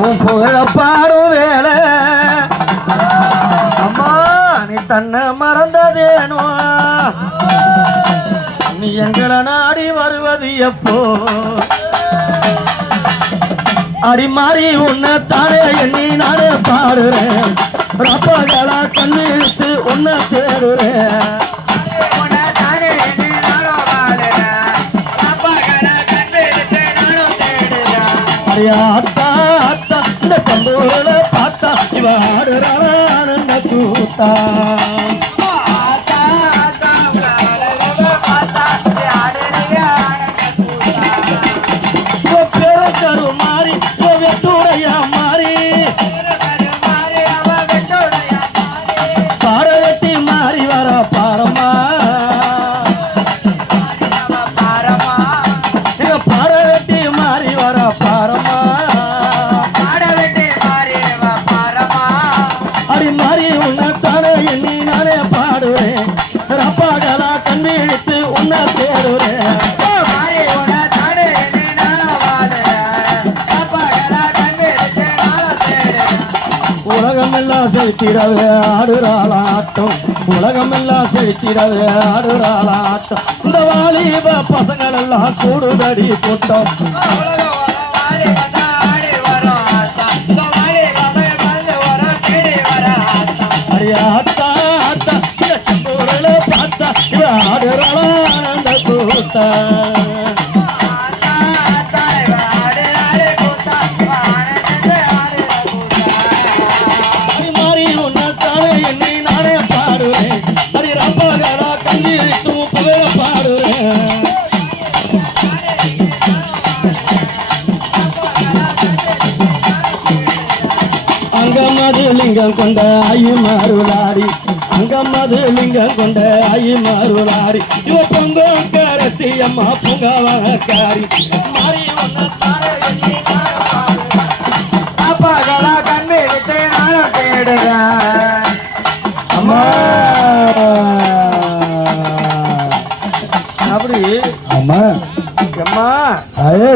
உன் புகழ பாடும் வேலை அம்மா நீ தன்னை மறந்ததேனோ? நீ எங்களை நாடி வருவது எப்போ? அடி மாறி உன்னை தானே எண்ணி நானே பாடுறேன். ஐயா, அத்தா இந்த சம்பூரில் பார்த்தா இவ ஆடுறான ஆனந்த மாறி உன்னை தானே எண்ணி நானே பாடுவேன் ரப்பாகலா கண்ணெடுத்து உன்னை தேடுவேன் உலகமெல்லாம் செலுத்திடவே ஆடுறாள் ஆட்டம். உலகமெல்லாம் செலுத்திடவே ஆடுறாள் ஆட்டம். இந்த வாலிப பசங்கள் எல்லாம் கூடுதடி கூட்டம். அடியா அத்தா அத்தா பார்த்தா இவ ஆடுறாளா ஆனந்த கூத்தா அங்கமது லிங்கம் கொண்ட ஐய மாறுலாடி அங்கமது லிங்கம் கொண்ட ஐய மாறுலாடி இவ பொங்க கரசி அம்மா பொங்கவனக்காரி மாறி உன்னை தானே எண்ணி நானே பாடுவேன். அம்மா. அப்படி. அம்மா. அம்மா